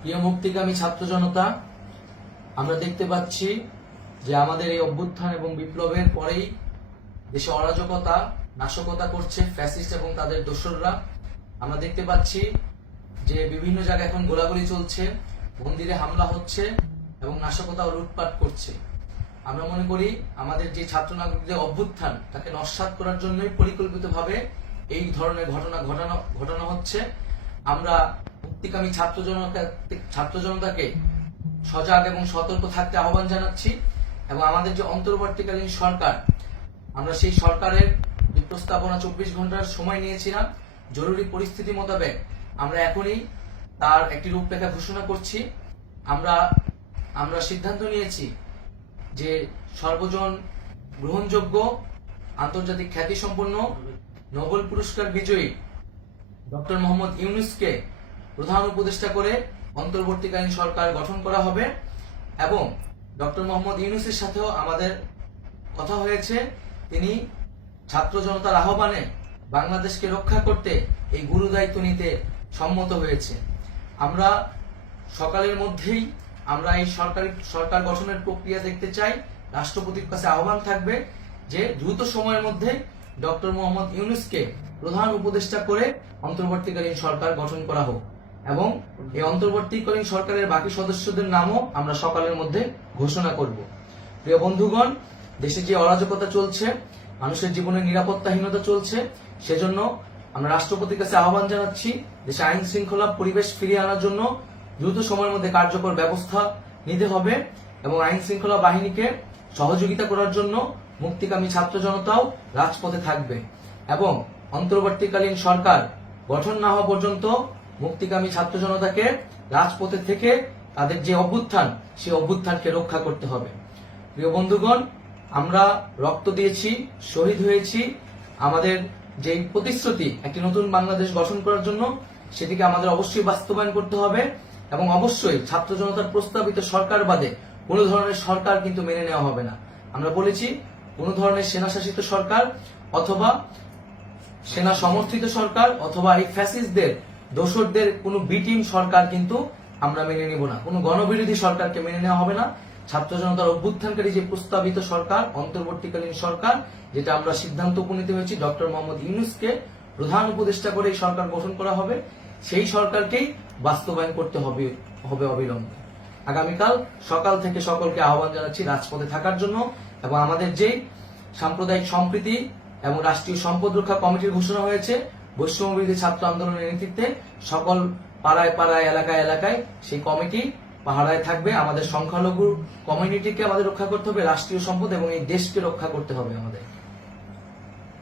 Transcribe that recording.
প্রিয় মুক্তিকামী ছাত্র জনতা, আমরা দেখতে পাচ্ছি যে আমাদের এই অভ্যুত্থান এবং বিপ্লবের পরেই দেশে অরাজকতা নাশকতা করছে ফ্যাসিস্ট এবং তাদের দোসররা। আমরা দেখতে পাচ্ছি যে বিভিন্ন জায়গায় এখন গোলাগুলি চলছে, মন্দিরে হামলা হচ্ছে এবং নাশকতা ও লুটপাট করছে। আমরা মনে করি আমাদের যে ছাত্র নাগরিকদের অভ্যুত্থান তাকে নস্যাৎ করার জন্যই পরিকল্পিতভাবে এই ধরনের ঘটনা ঘটানো হচ্ছে। আমরা মুক্তিকামী ছাত্র জনতাকে সজাগ এবং সতর্ক থাকতে আহ্বান জানাচ্ছি এবং আমাদের যে অন্তর্বর্তীকালীন সরকার, আমরা সেই সরকারের যে প্রস্তাবনা 24 ঘন্টার সময় নিয়েছিলাম, জরুরি পরিস্থিতি মোতাবেক আমরা এখনই তার একটি রূপরেখা ঘোষণা করছি। আমরা সিদ্ধান্ত নিয়েছি যে সর্বজন গ্রহণযোগ্য আন্তর্জাতিক খ্যাতিসম্পন্ন নোবেল পুরস্কার বিজয়ী ডক্টর মোহাম্মদ ইউনূসকে প্রধান উপদেষ্টা করে অন্তর্বর্তীকালীন সরকার গঠন করা হবে এবং ডক্টর মোহাম্মদ ইউনূসের সাথেও আমাদের কথা হয়েছে। তিনি ছাত্র জনতার আহ্বানে বাংলাদেশকে রক্ষা করতে এই গুরু দায়িত্ব নিতে সম্মত হয়েছে। আমরা সকালের মধ্যেই আমরা এই সরকার গঠনের প্রক্রিয়া দেখতে চাই। রাষ্ট্রপতির কাছে আহ্বান থাকবে যে দ্রুত সময়ের মধ্যে ডক্টর মোহাম্মদ ইউনূসকে প্রধান উপদেষ্টা করে অন্তর্বর্তীকালীন সরকার গঠন করা হোক এবং এই অন্তর্বর্তীকালীন সরকারের বাকি সদস্যদের নামও আমরা সকালের মধ্যে ঘোষণা করব। প্রিয় বন্ধুগণ, দেশে যে অরাজকতা চলছে, মানুষের জীবনের নিরাপত্তাহীনতা চলছে, সেজন্য আমরা রাষ্ট্রপতির কাছে আহ্বান জানাচ্ছি দেশে আইন শৃঙ্খলা পরিবেশ ফিরিয়ে আনার জন্য দ্রুত সময়ের মধ্যে কার্যকর ব্যবস্থা নিতে হবে এবং আইন শৃঙ্খলা বাহিনীকে সহযোগিতা করার জন্য মুক্তিকামী ছাত্র জনতাও রাজপথে থাকবে এবং অন্তর্বর্তীকালীন সরকার গঠন না হওয়া পর্যন্ত মুক্তিকামী ছাত্র জনতাকে রাজপথে থেকে তাদের যে অভ্যুত্থান, সেই অভ্যুত্থানকে রক্ষা করতে হবে। প্রিয় বন্ধুগণ, আমরা রক্ত দিয়েছি, শহীদ হয়েছি। আমাদের যে প্রতিশ্রুতি একটি নতুন বাংলাদেশ গঠন করার জন্য, সেটিকে আমাদের অবশ্যই বাস্তবায়ন করতে হবে এবং অবশ্যই ছাত্র জনতার প্রস্তাবিত সরকার বাদে কোনো ধরনের সরকার কিন্তু মেনে নেওয়া হবে না। আমরা বলেছি কোনো ধরনের সেনা শাসিত সরকার অথবা সেনা সমর্থিত সরকার অথবা এই ফ্যাসিস্টদের দোসরদের কোনো বিটিম সরকার কিন্তু আমরা মেনে নেব না। কোনো গণবিরোধী সরকারকে মেনে নেওয়া হবে না। ছাত্র জনতার অভ্যুত্থানকারী যে প্রস্তাবিত সরকার, অন্তর্বর্তীকালীন সরকার, যেটা আমরা সিদ্ধান্ত উপনীত হয়েছি ডক্টর মোহাম্মদ ইউনূসকে প্রধান উপদেষ্টা করে এই সরকার গঠন করা হবে, সেই সরকারকেই বাস্তবায়ন করতে হবে অবিলম্বে। আগামীকাল সকাল থেকে সকলকে আহ্বান জানাচ্ছি রাজপথে থাকার জন্য এবং আমাদের যে সাম্প্রদায়িক সম্প্রীতি এবং রাষ্ট্রীয় সম্পদ রক্ষা কমিটির ঘোষণা হয়েছে বৈষম্যবিরোধী ছাত্র আন্দোলনের নেতৃত্বে, সকল পাড়ায় পাড়ায় এলাকায় এলাকায় সেই কমিটি পাহারায় থাকবে। আমাদের সংখ্যালঘু কমিউনিটিকে আমাদের রক্ষা করতে হবে, রাষ্ট্রীয় সম্পদ এবং এই দেশকে রক্ষা করতে হবে আমাদের।